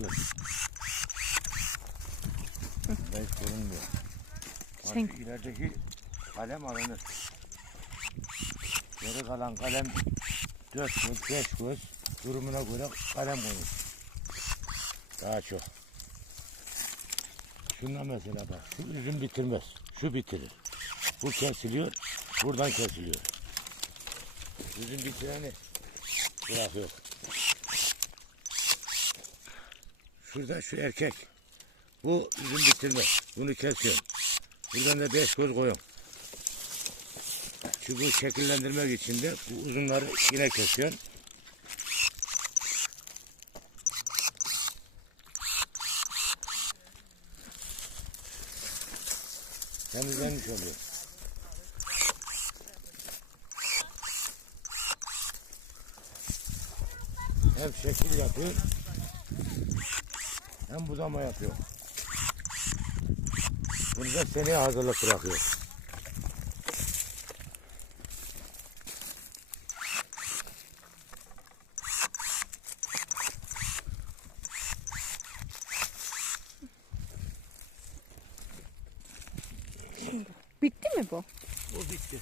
takılır. Bunda hiç görünmüyor. Sen- şu ilerideki kalem alınır. Geri kalan kalem dört göz, beş göz durumuna göre kalem konur. Daha çok. Şundan mesela bak, şu üzüm bitirmez, şu bitirir. Bu kesiliyor, buradan kesiliyor. Üzüm bitireni bırakıyor. Şurada şu erkek. Bu üzüm bitirmez. Bunu kesiyorum. Buradan da beş göz koyuyorum. Çünkü şekillendirmek için de bu uzunları yine kesiyorsun. Temizlenmiş oluyor. Hem şekil yapıyor hem budama yapıyor. Bunu da seneye hazırlık bırakıyor. Bitti mi bu? Bu bitti.